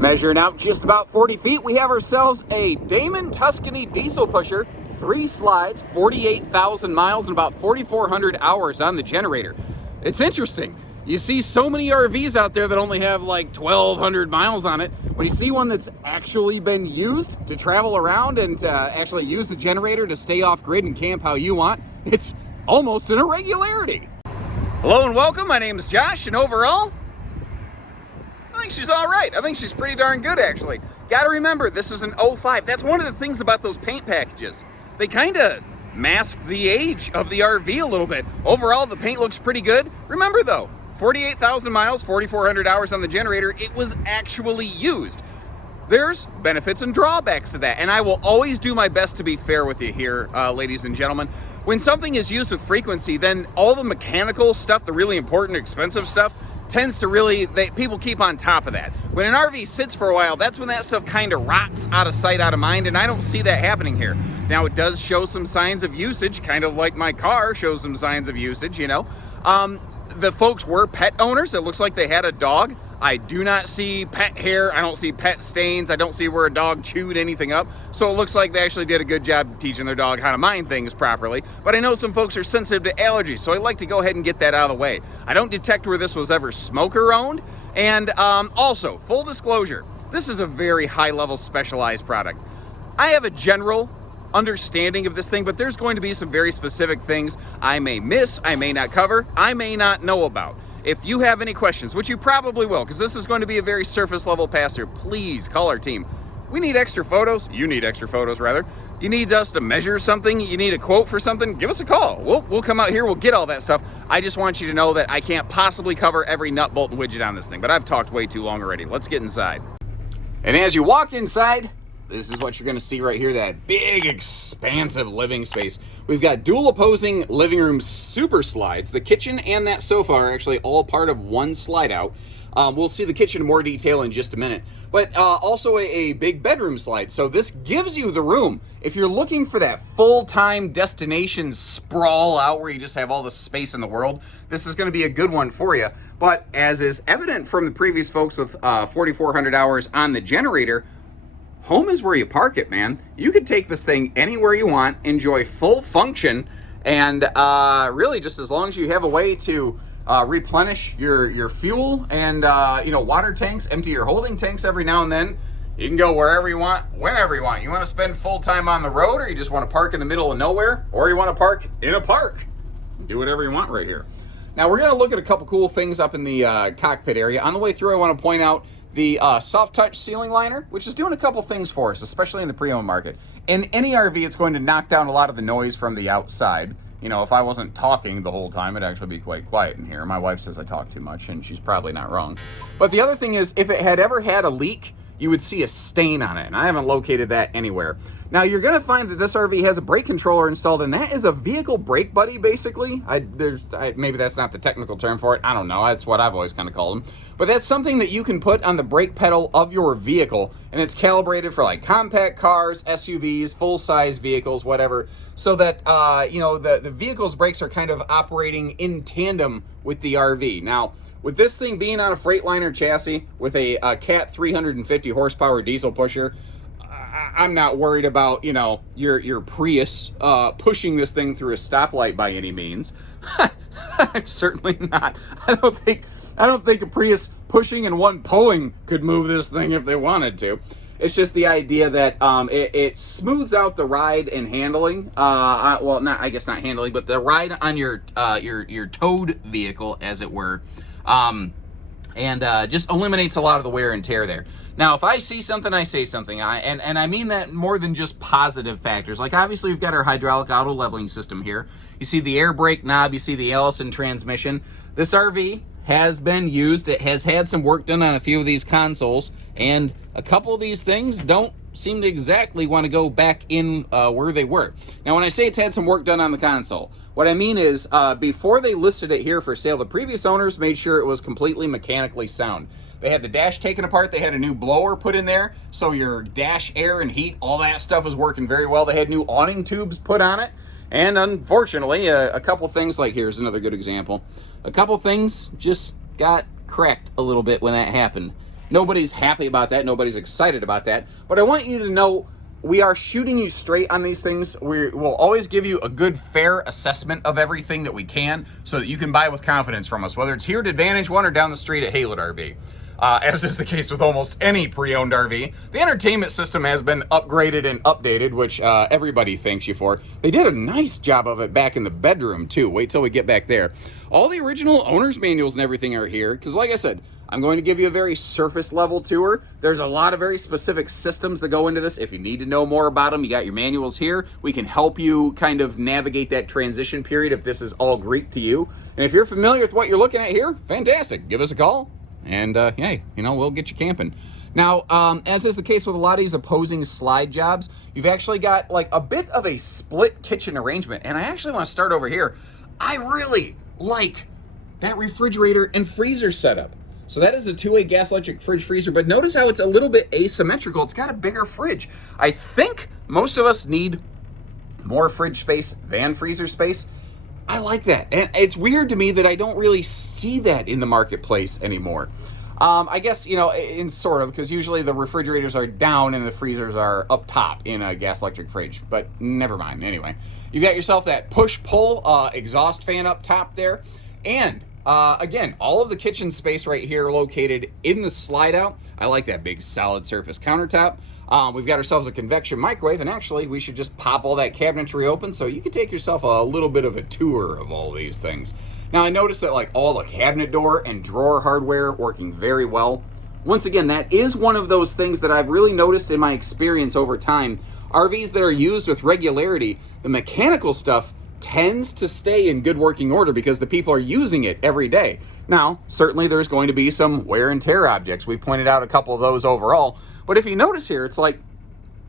Measuring out just about 40 feet, we have ourselves a Damon Tuscany diesel pusher, 3 slides, 48,000 miles, and about 4,400 hours on the generator. It's interesting. You see so many RVs out there that only have like 1,200 miles on it. When you see one that's actually been used to travel around and actually use the generator to stay off grid and camp how you want, it's almost an irregularity. Hello and welcome. My name is Josh, and overall, I think she's all right. I think she's pretty darn good, actually. Got to remember, this is an 05. That's one of the things about those paint packages. They kind of mask the age of the RV a little bit. Overall, the paint looks pretty good. Remember, though, 48,000 miles, 4,400 hours on the generator. It was actually used. There's benefits and drawbacks to that, and I will always do my best to be fair with you here, ladies and gentlemen. When something is used with frequency, then all the mechanical stuff, the really important, expensive stuff, tends to really, people keep on top of that. When an RV sits for a while, that's when that stuff kind of rots out of sight, out of mind, and I don't see that happening here. Now, it does show some signs of usage, kind of like my car shows some signs of usage, you know. The folks were pet owners. It looks like they had a dog. I do not see pet hair. I don't see pet stains. I don't see where a dog chewed anything up. So it looks like they actually did a good job teaching their dog how to mind things properly. But I know some folks are sensitive to allergies, so I'd like to go ahead and get that out of the way. I don't detect where this was ever smoker owned. And also, full disclosure, this is a very high-level specialized product. I have a general understanding of this thing, but there's going to be some very specific things I may miss, I may not cover, I may not know about. If you have any questions, which you probably will, because this is going to be a very surface level pass-through, please call our team. We need extra photos. You need extra photos, rather. You need us to measure something. You need a quote for something. Give us a call. We'll come out here. We'll get all that stuff. I just want you to know that I can't possibly cover every nut, bolt, and widget on this thing, but I've talked way too long already. Let's get inside. And as you walk inside, this is what you're going to see right here, that big, expansive living space. We've got dual opposing living room super slides. The kitchen and that sofa are actually all part of one slide out. We'll see the kitchen in more detail in just a minute. But also a big bedroom slide. So this gives you the room. If you're looking for that full-time destination sprawl out where you just have all the space in the world, this is going to be a good one for you. But as is evident from the previous folks with 4,400 hours on the generator, home is where you park it, man. You could take this thing anywhere you want, enjoy full function, and really just as long as you have a way to replenish your fuel and water tanks, empty your holding tanks every now and then, you can go wherever you want, whenever you want. You want to spend full time on the road, or you just want to park in the middle of nowhere, or you want to park in a park. Do whatever you want right here. Now we're going to look at a couple cool things up in the cockpit area. On the way through, I want to point out the soft touch ceiling liner, which is doing a couple things for us, especially in the pre-owned market. In any RV, it's going to knock down a lot of the noise from the outside. You know, if I wasn't talking the whole time, it'd actually be quite quiet in here. My wife says I talk too much, and she's probably not wrong. But the other thing is, if it had ever had a leak, you would see a stain on it, and I haven't located that anywhere. Now, you're going to find that this RV has a brake controller installed, and that is a vehicle brake buddy, basically. Maybe that's not the technical term for it. I don't know. That's what I've always kind of called them. But that's something that you can put on the brake pedal of your vehicle, and it's calibrated for, like, compact cars, SUVs, full-size vehicles, whatever, so that, the vehicle's brakes are kind of operating in tandem with the RV. Now, with this thing being on a Freightliner chassis with a Cat 350 horsepower diesel pusher, I'm not worried about, your Prius pushing this thing through a stoplight by any means. Certainly not. I don't think a Prius pushing and one pulling could move this thing if they wanted to. It's just the idea that it smooths out the ride and handling. I guess not handling, but the ride on your towed vehicle, as it were. And just eliminates a lot of the wear and tear there. Now, if I see something, I say something. And I mean that more than just positive factors. Like, obviously, we've got our hydraulic auto leveling system here. You see the air brake knob. You see the Allison transmission. This RV has been used. It has had some work done on a few of these consoles. And a couple of these things don't seem to exactly want to go back in where they were. Now, when I say it's had some work done on the console, what I mean is before they listed it here for sale, the previous owners made sure it was completely mechanically sound. They had the dash taken apart. They had a new blower put in there, so your dash air and heat, all that stuff was working very well. They had new awning tubes put on it. And unfortunately, a couple things, like here's another good example. A couple things just got cracked a little bit when that happened. Nobody's happy about that. Nobody's excited about that. But I want you to know we are shooting you straight on these things. We will always give you a good, fair assessment of everything that we can so that you can buy with confidence from us, whether it's here at Advantage One or down the street at Haylett RV. As is the case with almost any pre-owned RV. The entertainment system has been upgraded and updated, which everybody thanks you for. They did a nice job of it back in the bedroom, too. Wait till we get back there. All the original owner's manuals and everything are here, because like I said, I'm going to give you a very surface level tour. There's a lot of very specific systems that go into this. If you need to know more about them, you got your manuals here. We can help you kind of navigate that transition period if this is all Greek to you. And if you're familiar with what you're looking at here, fantastic. Give us a call. And, hey, you know, we'll get you camping. Now, as is the case with a lot of these opposing slide jobs, you've actually got, like, a bit of a split kitchen arrangement. And I actually want to start over here. I really like that refrigerator and freezer setup. So that is a two-way gas electric fridge freezer, but notice how it's a little bit asymmetrical. It's got a bigger fridge. I think most of us need more fridge space than freezer space. I like that. And it's weird to me that I don't really see that in the marketplace anymore. I guess, you know, in sort of, because usually the refrigerators are down and the freezers are up top in a gas electric fridge, but never mind. Anyway, you got yourself that push-pull exhaust fan up top there. And again, all of the kitchen space right here located in the slide out. I like that big solid surface countertop. We've got ourselves a convection microwave, and actually we should just pop all that cabinetry open so you can take yourself a little bit of a tour of all these things. Now I noticed that like all the cabinet door and drawer hardware working very well. Once again, that is one of those things that I've really noticed in my experience over time. RVs that are used with regularity, the mechanical stuff tends to stay in good working order because the people are using it every day. Now, certainly there's going to be some wear and tear objects. We've pointed out a couple of those overall. But if you notice here, it's like,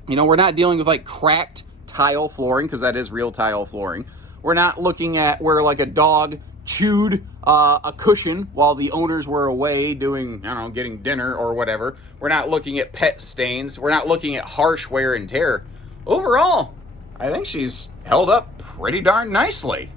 you know, we're not dealing with like cracked tile flooring, because that is real tile flooring. We're not looking at where like a dog chewed a cushion while the owners were away doing, I don't know, getting dinner or whatever. We're not looking at pet stains. We're not looking at harsh wear and tear. Overall, I think she's held up pretty darn nicely.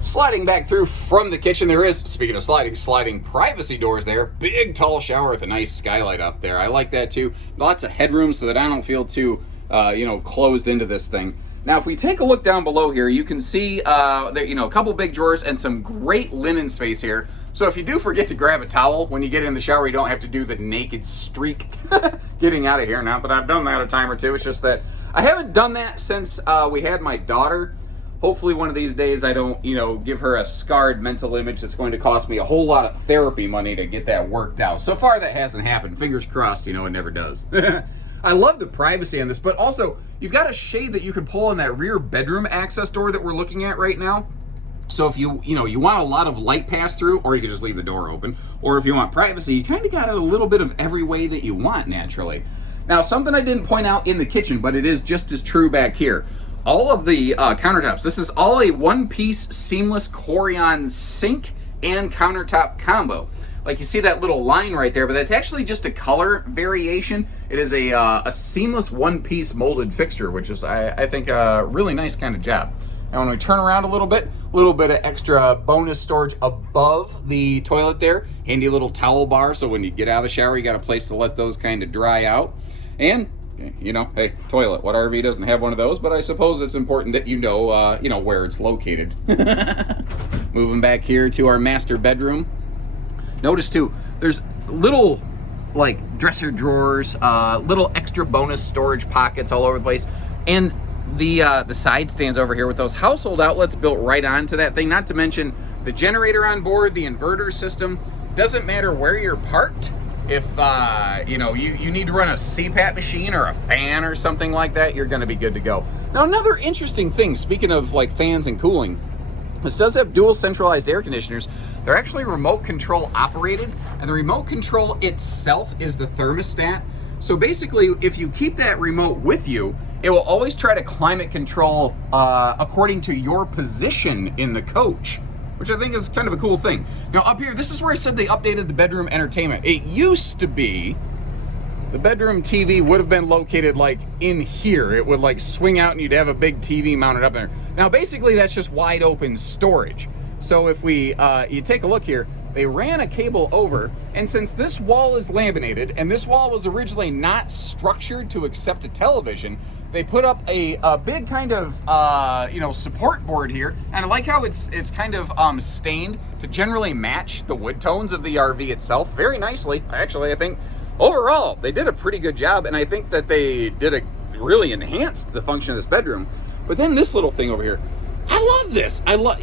Sliding back through from the kitchen, there is, speaking of sliding privacy doors there. Big tall shower with a nice skylight up there. I like that too. Lots of headroom so that I don't feel too, you know, closed into this thing. Now, if we take a look down below here, you can see there, you know, a couple big drawers and some great linen space here. So if you do forget to grab a towel when you get in the shower, you don't have to do the naked streak getting out of here. Not that I've done that a time or two. It's just that I haven't done that since we had my daughter. Hopefully one of these days I don't, you know, give her a scarred mental image that's going to cost me a whole lot of therapy money to get that worked out. So far that hasn't happened. Fingers crossed, you know, it never does. I love the privacy on this, but also you've got a shade that you can pull on that rear bedroom access door that we're looking at right now. So if you want a lot of light pass through, or you can just leave the door open, or if you want privacy, you kind of got it a little bit of every way that you want naturally. Now, something I didn't point out in the kitchen, but it is just as true back here. All of the countertops, this is all a one-piece seamless Corian sink and countertop combo. Like you see that little line right there, but that's actually just a color variation. It is a seamless one-piece molded fixture, which is, I think, a really nice kind of job. Now when we turn around a little bit of extra bonus storage above the toilet there. Handy little towel bar, so when you get out of the shower, you got a place to let those kind of dry out. And you know, hey, toilet. What RV doesn't have one of those? But I suppose it's important that you know where it's located. Moving back here to our master bedroom. Notice too, there's little like dresser drawers, little extra bonus storage pockets all over the place, and the side stands over here with those household outlets built right onto that thing. Not to mention the generator on board, the inverter system. Doesn't matter where you're parked. If you know you need to run a CPAP machine or a fan or something like that, you're going to be good to go. Now, another interesting thing, speaking of like fans and cooling, this does have dual centralized air conditioners. They're actually remote control operated, and the remote control itself is the thermostat. So basically, if you keep that remote with you, it will always try to climate control according to your position in the coach, which I think is kind of a cool thing. Now up here, this is where I said they updated the bedroom entertainment. It used to be the bedroom TV would have been located like in here. It would like swing out and you'd have a big TV mounted up there. Now basically that's just wide open storage. So if we, you take a look here, they ran a cable over, and since this wall is laminated, and this wall was originally not structured to accept a television, they put up a big kind of, support board here, and I like how it's kind of stained to generally match the wood tones of the RV itself very nicely. Actually, I think overall they did a pretty good job, and I think that they really enhanced the function of this bedroom. But then this little thing over here, I love this. I love,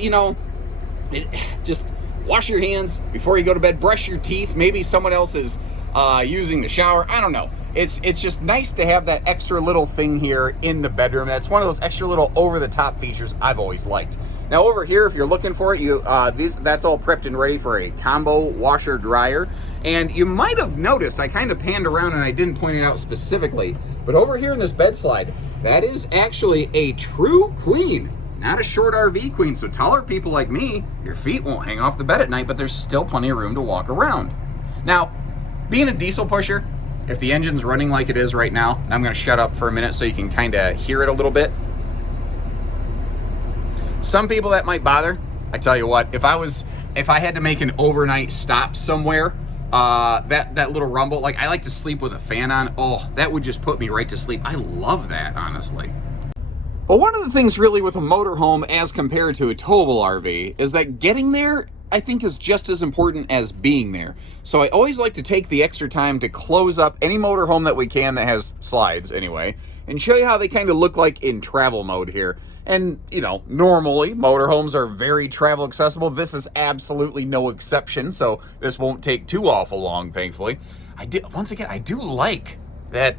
just wash your hands before you go to bed, brush your teeth. Maybe someone else is using the shower. I don't know. It's just nice to have that extra little thing here in the bedroom. That's one of those extra little over-the-top features I've always liked. Now over here, if you're looking for it, that's all prepped and ready for a combo washer dryer. And you might have noticed, I kind of panned around and I didn't point it out specifically, but over here in this bed slide, that is actually a true queen, not a short RV queen. So taller people like me, your feet won't hang off the bed at night, but there's still plenty of room to walk around. Now, being a diesel pusher, if the engine's running like it is right now, and I'm gonna shut up for a minute so you can kind of hear it a little bit. Some people that might bother. I tell you what, if I had to make an overnight stop somewhere, that little rumble, like I like to sleep with a fan on. Oh, that would just put me right to sleep. I love that, honestly. But one of the things really with a motorhome as compared to a towable RV is that getting there, I think, is just as important as being there. So I always like to take the extra time to close up any motorhome that we can that has slides anyway, and show you how they kind of look like in travel mode here. And, normally motorhomes are very travel accessible. This is absolutely no exception, so this won't take too awful long, thankfully. I do like that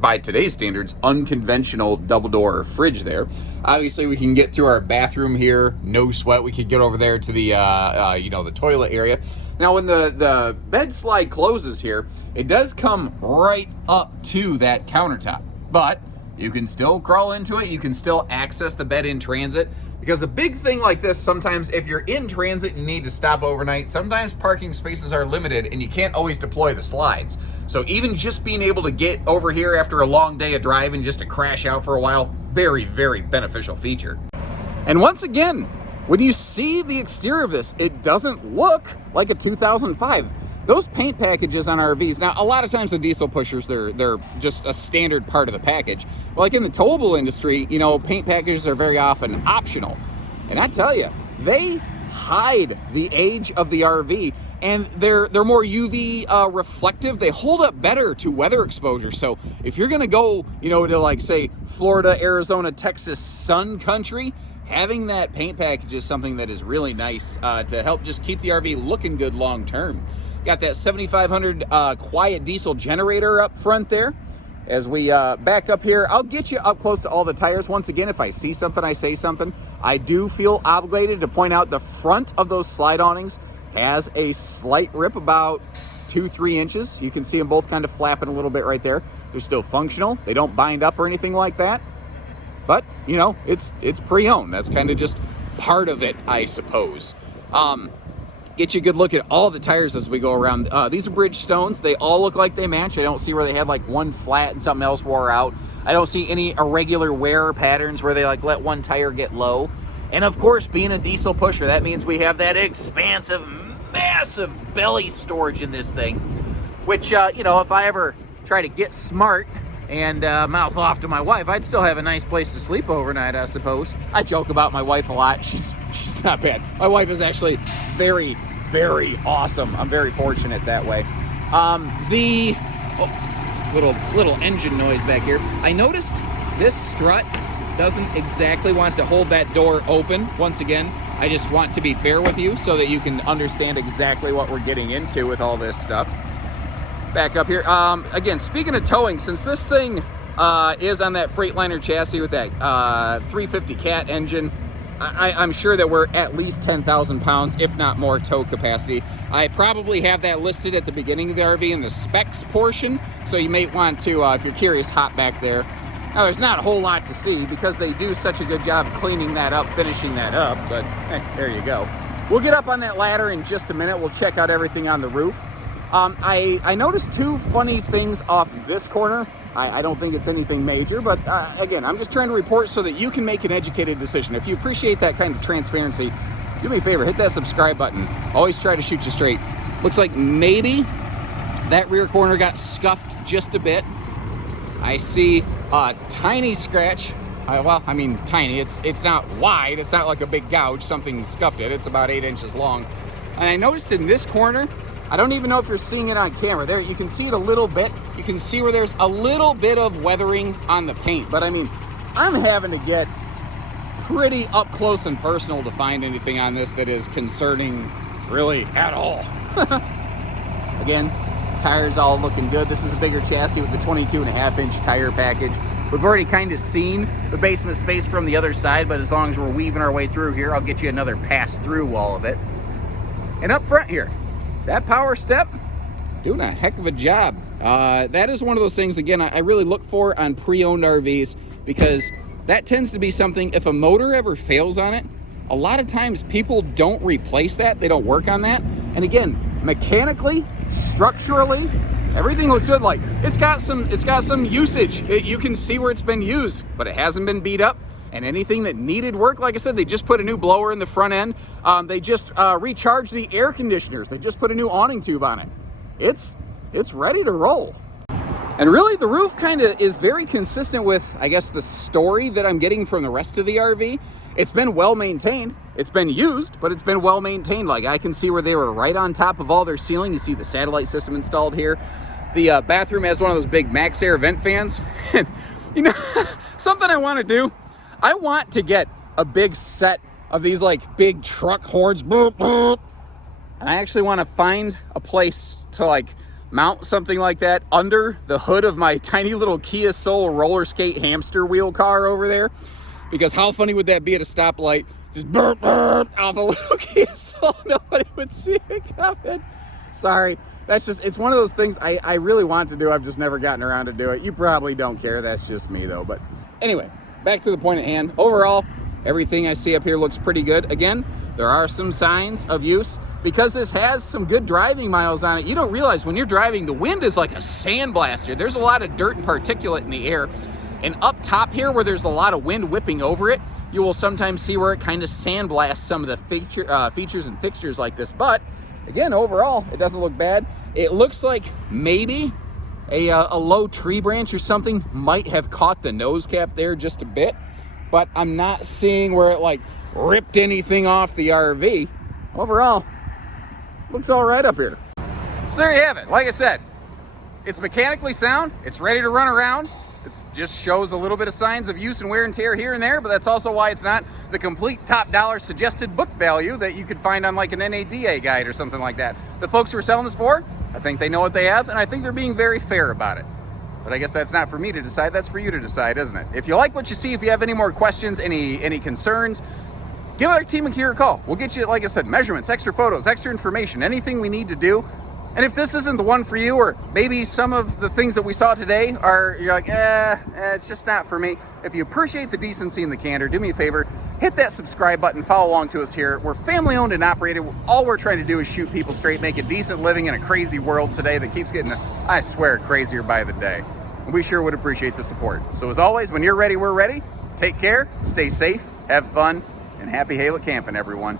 by today's standards, unconventional double door fridge there. Obviously we can get through our bathroom here, no sweat. We could get over there to the the toilet area. Now when the bed slide closes here, it does come right up to that countertop, but you can still crawl into it. You can still access the bed in transit, because a big thing like this, sometimes if you're in transit and you need to stop overnight, sometimes parking spaces are limited and you can't always deploy the slides. So even just being able to get over here after a long day of driving just to crash out for a while, very, very beneficial feature. And once again, when you see the exterior of this, it doesn't look like a 2005. Those paint packages on RVs, now a lot of times the diesel pushers, they're just a standard part of the package. But like in the towable industry, paint packages are very often optional. And I tell you, they hide the age of the RV, and they're more UV reflective. They hold up better to weather exposure. So if you're gonna go, to like say Florida, Arizona, Texas sun country, having that paint package is something that is really nice to help just keep the RV looking good long term. Got that 7500 quiet diesel generator up front there. As we back up here, I'll get you up close to all the tires. Once again, if I see something, I say something. I do feel obligated to point out the front of those slide awnings has a slight rip, about 2-3 inches. You can see them both kind of flapping a little bit right there. They're still functional. They don't bind up or anything like that. But, it's pre-owned. That's kind of just part of it, I suppose. Get you a good look at all the tires as we go around. These are Bridgestones. They all look like they match. I don't see where they had like one flat and something else wore out. I don't see any irregular wear patterns where they like let one tire get low. And of course, being a diesel pusher, that means we have that expansive, massive belly storage in this thing, which, if I ever try to get smart and mouth off to my wife, I'd still have a nice place to sleep overnight, I suppose. I joke about my wife a lot. She's not bad. My wife is actually very, very awesome. I'm very fortunate that way. Little engine noise back here. I noticed this strut doesn't exactly want to hold that door open. Once again, I just want to be fair with you so that you can understand exactly what we're getting into with all this stuff. Back up here. Again, speaking of towing, since this thing is on that Freightliner chassis with that 350 cat engine, I'm sure that we're at least 10,000 pounds, if not more, tow capacity. I probably have that listed at the beginning of the RV in the specs portion, so you may want to, if you're curious, hop back there. Now, there's not a whole lot to see because they do such a good job cleaning that up, finishing that up, but there you go. We'll get up on that ladder in just a minute. We'll check out everything on the roof. I noticed two funny things off this corner. I don't think it's anything major, but again, I'm just trying to report so that you can make an educated decision. If you appreciate that kind of transparency, do me a favor, hit that subscribe button. Always try to shoot you straight. Looks like maybe that rear corner got scuffed just a bit. I see a tiny scratch. Well, I mean tiny. It's not wide. It's not like a big gouge. Something scuffed it. It's about 8 inches long. And I noticed in this corner, I don't even know if you're seeing it on camera. There, you can see it a little bit. You can see where there's a little bit of weathering on the paint. But I mean, I'm having to get pretty up close and personal to find anything on this that is concerning really at all. Again, tires all looking good. This is a bigger chassis with the 22.5-inch tire package. We've already kind of seen the basement space from the other side, but as long as we're weaving our way through here, I'll get you another pass through wall of it. And up front here, that power step, doing a heck of a job. That is one of those things, again, I really look for on pre-owned RVs, because that tends to be something, if a motor ever fails on it, a lot of times people don't replace that, they don't work on that. And again, mechanically, structurally, everything looks good. Like it's got some usage. You can see where it's been used, but it hasn't been beat up. And anything that needed work, like I said, they just put a new blower in the front end. They just recharged the air conditioners. They just put a new awning tube on it. It's ready to roll. And really, the roof kind of is very consistent with, I guess, the story that I'm getting from the rest of the RV. It's been well maintained. It's been used, but it's been well maintained. Like I can see where they were right on top of all their ceiling. You see the satellite system installed here. The bathroom has one of those big Max Air vent fans. And you know, something I want to do, I want to get a big set of these like big truck horns. And I actually want to find a place to like mount something like that under the hood of my tiny little Kia Soul roller skate hamster wheel car over there. Because how funny would that be at a stoplight? Just burp, burp, off a little Kia Soul. Nobody would see it coming. Sorry. That's just, it's one of those things I really want to do. I've just never gotten around to do it. You probably don't care. That's just me though. But anyway, back to the point at hand. Overall, everything I see up here looks pretty good. Again, there are some signs of use. Because this has some good driving miles on it, you don't realize when you're driving, the wind is like a sandblast here. There's a lot of dirt and particulate in the air. And up top here, where there's a lot of wind whipping over it, you will sometimes see where it kind of sandblasts some of the features and fixtures like this. But again, overall, it doesn't look bad. It looks like maybe a low tree branch or something might have caught the nose cap there just a bit. But I'm not seeing where it like ripped anything off the RV. Overall, looks all right up here. So there you have it. Like I said, it's mechanically sound. It's ready to run around. It just shows a little bit of signs of use and wear and tear here and there, but that's also why it's not the complete top dollar suggested book value that you could find on like an NADA guide or something like that. The folks who are selling this for, I think they know what they have, and I think they're being very fair about it. But I guess that's not for me to decide. That's for you to decide, isn't it? If you like what you see, if you have any more questions, any concerns, give our team here a call. We'll get you, like I said, measurements, extra photos, extra information, anything we need to do. And if this isn't the one for you, or maybe some of the things that we saw today are, you're like, it's just not for me. If you appreciate the decency and the candor, do me a favor, hit that subscribe button, follow along to us here. We're family owned and operated. All we're trying to do is shoot people straight, make a decent living in a crazy world today that keeps getting, I swear, crazier by the day. And we sure would appreciate the support. So as always, when you're ready, we're ready. Take care, stay safe, have fun, and happy Hail It camping, everyone.